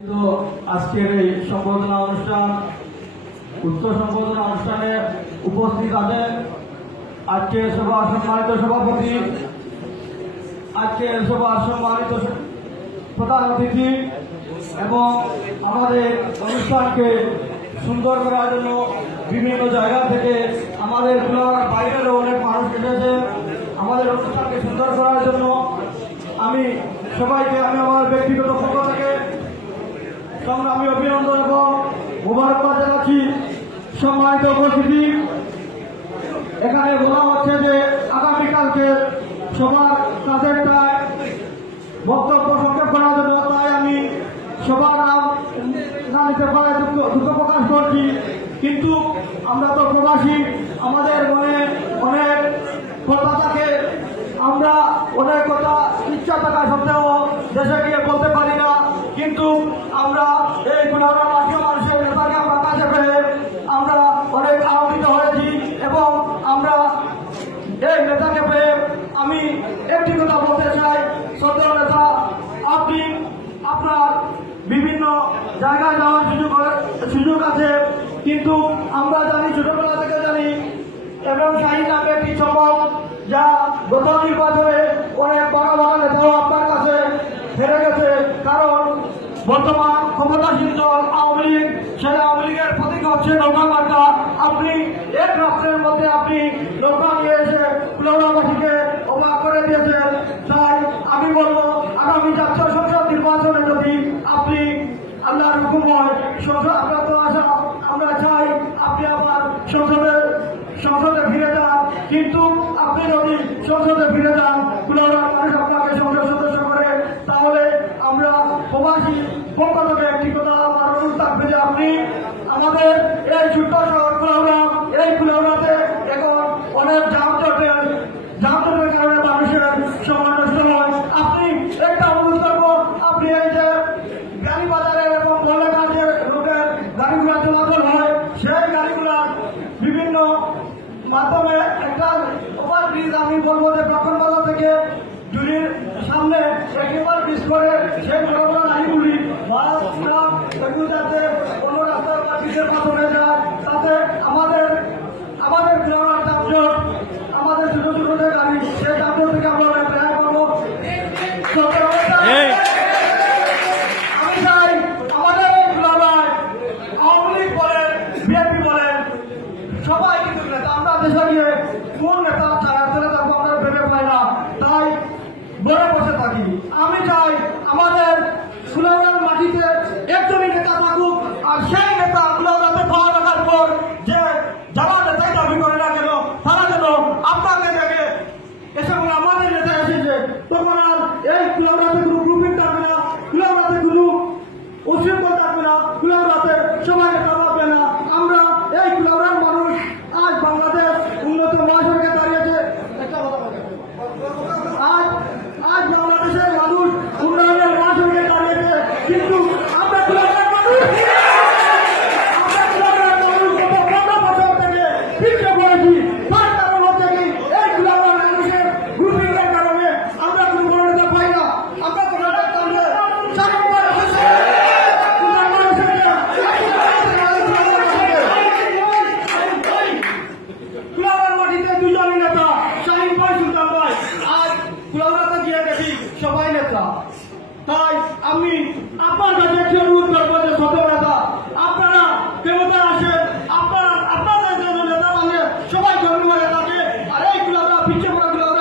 তো আজকের এই সম্বর্ধনা অনুষ্ঠান উচ্চ সম্বর্ধনা অনুষ্ঠানে উপস্থিত আছেন আজকের সভার সম্মানিত সভাপতি, আজকের সভার সম্মানিত প্রধান অতিথি এবং আমাদের অনুষ্ঠানকে সুন্দর করার জন্য বিভিন্ন জায়গা থেকে আমাদের কুলাউড়ার বাইরেরও অনেক মানুষ এসেছে আমাদের অনুষ্ঠানকে সুন্দর করার জন্য। আমি সবাইকে আমার ব্যক্তিগত পক্ষ থেকে সংগ্রামী অভিনন্দন এবং মোবারকবাদ জানাচ্ছি। সম্মানিত উপস্থিতি, এখানে বলা হচ্ছে যে আগামীকালকে সবার কাছের প্রায় বক্তব্য সংক্ষেপ করার জন্য, তাই আমি সবার নাম না নিতে পারায় দুঃখ প্রকাশ করছি। কিন্তু আমরা তো প্রবাসী, আমাদের মনে অনেক কথা থাকে, আমরা অনেক কথা ইচ্ছা থাকা সত্ত্বেও দেশে গিয়ে বলতে পারি না। কিন্তু আমরা এই কুলাউড়া মানুষের নেতাকে আমরা কাছে পেয়ে আমরা অনেক আনন্দিত হয়েছি এবং আমরা এই নেতাকে পেয়ে আমি একটি কথা বলতে চাই, শ্রদ্ধেয় নেতা, আপনি আপনার বিভিন্ন জায়গায় যাওয়ার সুযোগ আছে, কিন্তু আমরা জানি, ছোটবেলা থেকে জানি এবং শাহী নামে একটি চমক যা গত নির্বাচনে অনেক বড় বড় নেতাও আপনার কাছে হেরে গেছে। কারণ বর্তমান ক্ষমতাসীন দল আওয়ামী লীগ, সেই আওয়ামী লীগের প্রতীক হচ্ছে নৌকা মার্কা। আপনি এক রাষ্ট্রের মধ্যে আপনি নৌকা নিয়ে এসে কুলাউড়াবাসীকে অবাক করে দিয়েছেন। তাই আমি বলবো, আগামী জাতীয় সংসদ নির্বাচনে যদি আপনি আল্লাহর হুকুম হয় আপনার তো আশা, আমরা চাই আপনি আবার সংসদে ফিরে যান। কিন্তু আপনি যদি সংসদে ফিরে যান, কুলাউড়ার মানুষ আপনাকে সংসদ সদস্য করে, তাহলে আমরা প্রবাসী পক্ষ থেকে একটি কথা আমার অনুরোধ থাকবে যে আপনি আমাদের এই ছোট্ট শহর কুলাউড়া, এই কুলাউড়াতে এখন অনেক যানজটের কারণে মানুষের সময় নষ্ট হয়। আপনি একটা অনুরোধ করবো, আপনি এই যে গাড়ি বাজারে এবং মহিলাকাজের লোকের গাড়িগুলো চলাচল হয়, সেই গাড়িগুলার বিভিন্ন মাধ্যমে একটা ওভারব্রিজ, আমি বলবো যে তখন বাজার থেকে জুড়ির সামনে একটি ওভারব্রিজ করে সেই বড় বড় গাড়িগুলি যাতে অন্য রাস্তার ব্রিজের মাধ্যমে যায়, তাতে আমাদের গ্রামের যানজট, আমাদের ছোট ছোট যে গাড়ি, সেই যানজট থেকে আমরা রেহাই পাবো। আমি চাই আমাদের এই গ্রামায় আওয়ামী লীগ বলেন, বিএনপি বলেন, সবাই কিন্তু নেতা, আমরা দেশে গিয়ে কোন নেতা ছায়া চলে থাকবো আমরা ভেবে পাই না, তাই বলে বসে থাকি। আমি চাই আমাদের কুলাউড়ার মাটিতে একজনই নেতা থাকুক, আর সেই নেতা কুলাউড়াতে পাওয়া রাখার পর যে যারা নেতাই দাবি করে না কেন, তারা যেন আপনাকে দেখে এসে বলে আমাদের নেতা এসেছে, তখন আর এই কুলাউড়াতে কোনো গ্রুপিং থাকবে না, কুলাউড়াতে কোনো উশৃঙ্খল থাকবে না, কুলাউড়াতে সবাই নেতা পাবে না। আমরা এই কুলাউড়ার মানুষ আজ বাংলাদেশ উন্নত মহাসড়কে দাঁড়িয়েছে, আজ বাংলাদেশের মানুষ উন্নয়নের মহাসড়কে দাঁড়িয়েছে, কিন্তু আমরা কুলাউড়ার মানুষ পিছিয়ে পড়েছি। তার কারণ হচ্ছে কি, এই কুলাউড়ার মানুষের গ্রুপিং এর কারণে আমরা কোনো মনোনীত পাই না। আমরা কোনো কুলাউড়ার মাটিতে দুজনই নেতা, শাহীন ভাই, সুলতান ভাই, আজ কুলাউড়াতে গিয়ে দেখি সবাই নেতা। তাই আমি আপনার কাছে একটি অনুরোধ করবো যে ছোট নেতা, আপনারা ক্ষমতা আসেন, আপনাদের নেতা মানে সবাই জন্ম হয়ে থাকে, আর এই কুলাউড়া পিছিয়ে পড়া কুলাউড়া